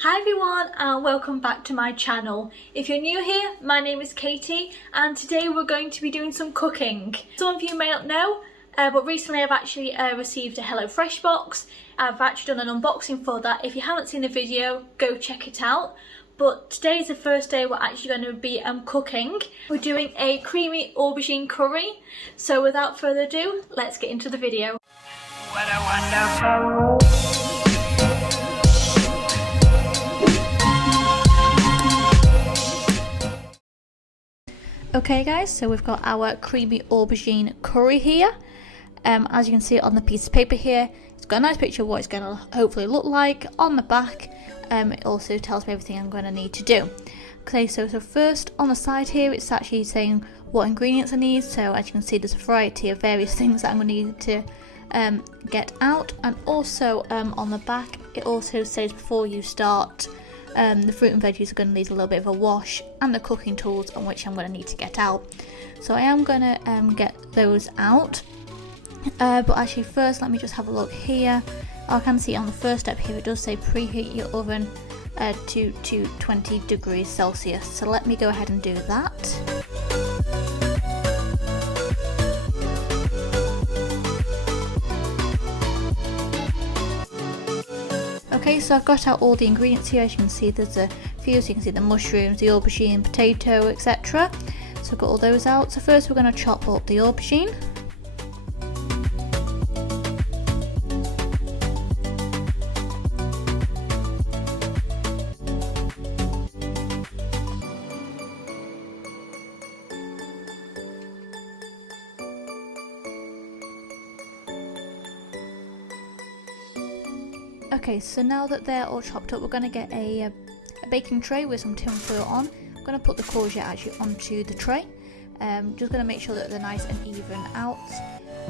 Hi everyone and welcome back to my channel. If you're new here, my name is Katie and today we're going to be doing some cooking. Some of you may not know, but recently I've actually received a HelloFresh box. I've actually done an unboxing for that. If you haven't seen the video, go check it out. But today is the first day we're actually going to be cooking. We're doing a creamy aubergine curry. So without further ado, let's get into the video. What a wonderful. Okay guys, so we've got our creamy aubergine curry here. As you can see on the piece of paper here, it's got a nice picture of what it's going to hopefully look like. On the back, it also tells me everything I'm going to need to do. Okay, so first on the side here, it's actually saying what ingredients I need. So as you can see, there's a variety of various things that I'm going to need to get out. And also on the back, it also says before you start, the fruit and veggies are going to need a little bit of a wash, and the cooking tools on which I'm going to need to get out. So I am going to get those out, but actually first let me just have a look here. I can see on the first step here it does say preheat your oven to 220 degrees Celsius, so let me go ahead and do that. Okay, so I've got out all the ingredients here. As you can see, there's a few, so you can see the mushrooms, the aubergine, potato, etc. So I've got all those out. So first we're going to chop up the aubergine. Okay, so now that they're all chopped up, we're going to get a baking tray with some tin foil on. I'm going to put the courgette actually onto the tray. Just going to make sure that they're nice and even out.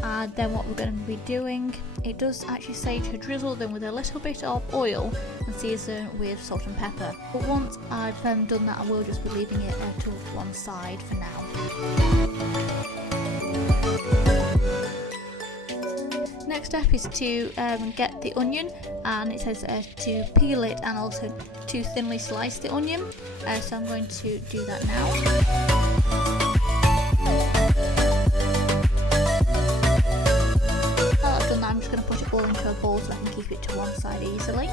And then what we're going to be doing, it does actually say to drizzle them with a little bit of oil and season with salt and pepper. But once I've done that, I will just be leaving it to one side for now. Next step is to get the onion, and it says to peel it and also to thinly slice the onion, so I'm going to do that now. Now that I've done that, I'm just going to put it all into a bowl so I can keep it to one side easily.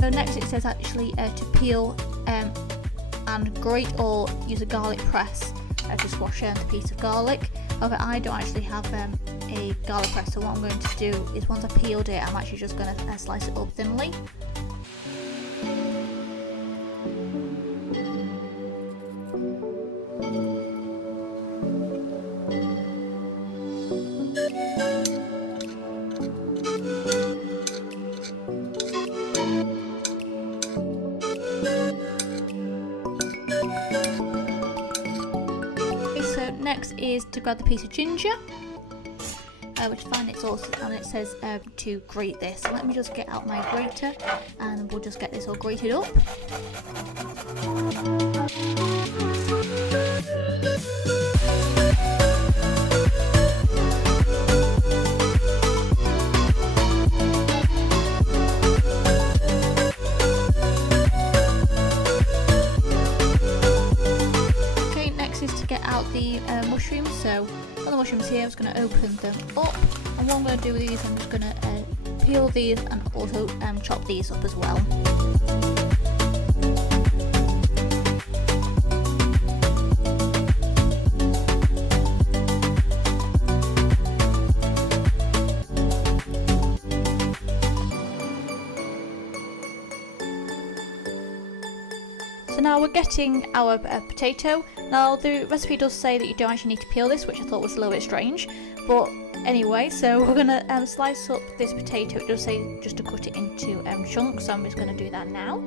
So next it says actually to peel and grate or use a garlic press to squash the piece of garlic. However, I don't actually have a garlic press, so what I'm going to do is once I've peeled it, I'm actually just going to slice it up thinly. Next is to grab the piece of ginger, which I find it's also, and it says to grate this. So let me just get out my grater and we'll just get this all grated up. The mushrooms, so on the mushrooms here, I'm just going to open them up, and what I'm going to do with these, I'm just going to peel these and also chop these up as well. So now we're getting our potato. Now the recipe does say that you don't actually need to peel this, which I thought was a little bit strange, but anyway, so we're going to slice up this potato. It does say just to cut it into chunks, so I'm just going to do that now.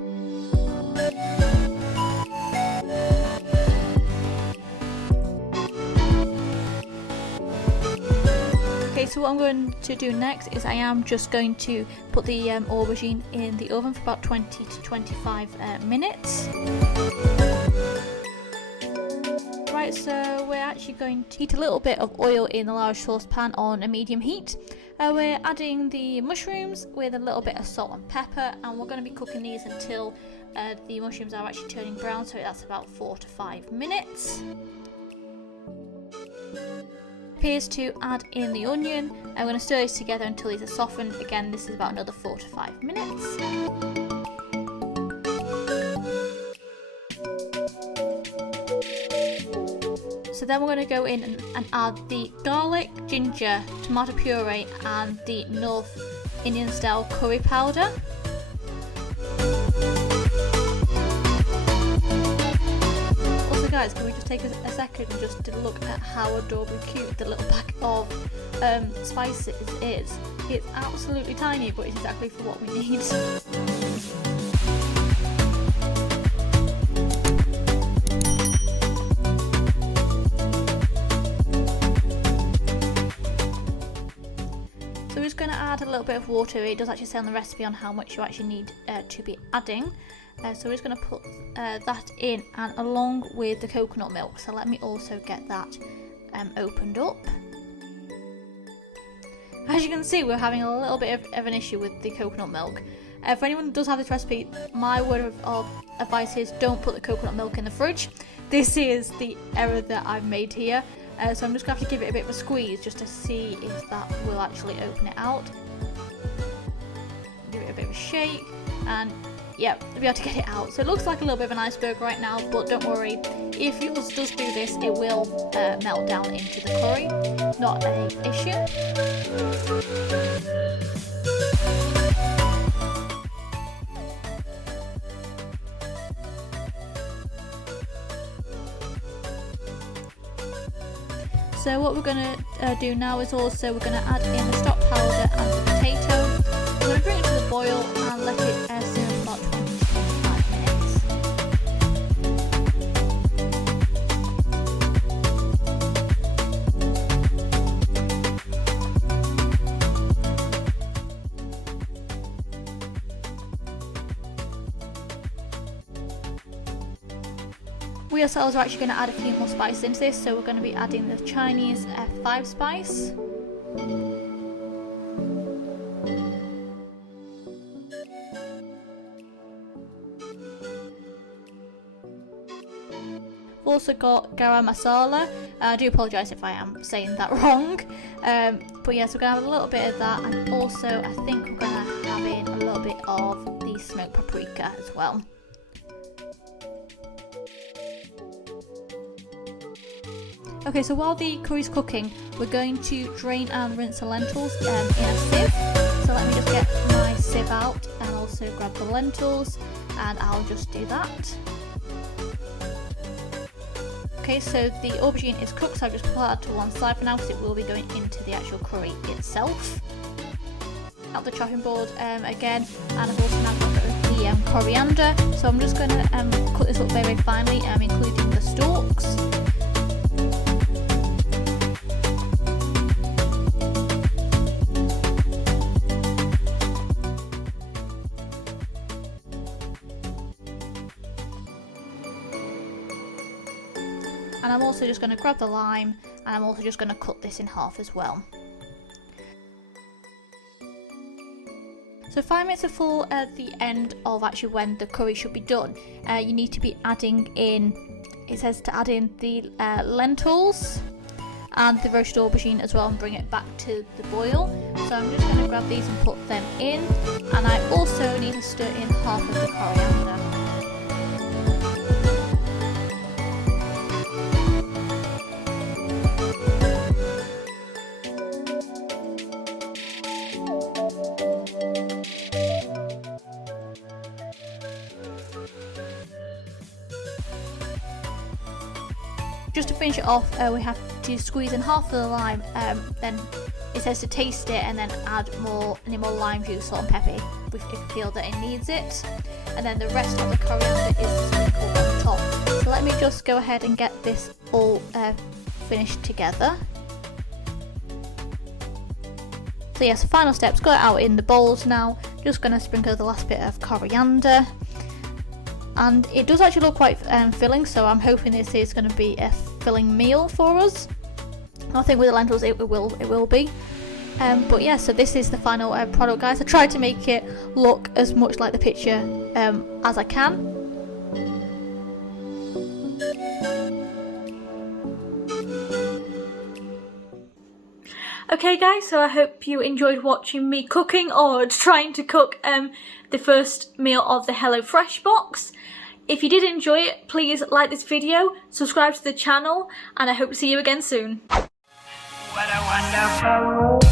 Okay, so what I'm going to do next is I am just going to put the aubergine in the oven for about 20 to 25 minutes. Right, so we're actually going to heat a little bit of oil in the large saucepan on a medium heat. We're adding the mushrooms with a little bit of salt and pepper, and we're going to be cooking these until the mushrooms are actually turning brown, so that's about 4 to 5 minutes. Appears to add in the onion. I'm going to stir these together until these are softened. Again, this is about another 4 to 5 minutes. So then we're going to go in and add the garlic, ginger, tomato puree and the North Indian style curry powder. Also guys, can we just take a second and just to look at how adorably cute the little pack of spices is. It's absolutely tiny, but it's exactly for what we need. So we're just going to add a little bit of water. It does actually say on the recipe on how much you actually need to be adding. So we're just going to put that in, and along with the coconut milk. So let me also get that opened up. As you can see, we're having a little bit of an issue with the coconut milk. For anyone that does have this recipe, my word of advice is don't put the coconut milk in the fridge. This is the error that I've made here. So I'm just going to have to give it a bit of a squeeze just to see if that will actually open it out. Give it a bit of a shake, and yeah, we'll be able to get it out. So it looks like a little bit of an iceberg right now, but don't worry, if yours does do this, it will melt down into the curry. Not an issue. So what we're going to do now is also we're going to add in the stock powder and the potato. We're going to bring it to the boil and let it simmer for about 20 to 25 minutes. We ourselves are actually going to add a few more spices into this, so we're going to be adding the Chinese 5 spice. We've also got garam masala. I do apologise if I am saying that wrong. But yes, we're going to have a little bit of that, and also I think we're going to have in a little bit of the smoked paprika as well. Okay, so while the curry's cooking, we're going to drain and rinse the lentils in a sieve. So let me just get my sieve out and also grab the lentils, and I'll just do that. Okay, so the aubergine is cooked, so I'll just put that to one side for now because it will be going into the actual curry itself. Out the chopping board again, and I've also now got the coriander. So I'm just going to cut this up very, very finely, including the stalks. And I'm also just going to grab the lime, and I'm also just going to cut this in half as well. So 5 minutes before the end of actually when the curry should be done, you need to be adding in, it says to add in the lentils and the roasted aubergine as well, and bring it back to the boil. So I'm just going to grab these and put them in, and I also need to stir in half of the coriander. Just to finish it off, we have to squeeze in half of the lime, then it says to taste it and then add any more lime juice, salt and pepper if you feel that it needs it. And then the rest of the coriander is sprinkled on top. So let me just go ahead and get this all finished together. So yes, final steps, got it out in the bowls now. Just going to sprinkle the last bit of coriander. and it does actually look quite filling, so I'm hoping this is going to be a filling meal for us. I think with the lentils it will be. But yeah, so this is the final product, guys. I tried to make it look as much like the picture as I can. Okay guys, so I hope you enjoyed watching me cooking or trying to cook the first meal of the HelloFresh box. If you did enjoy it, please like this video, subscribe to the channel, and I hope to see you again soon. What a wonderful world.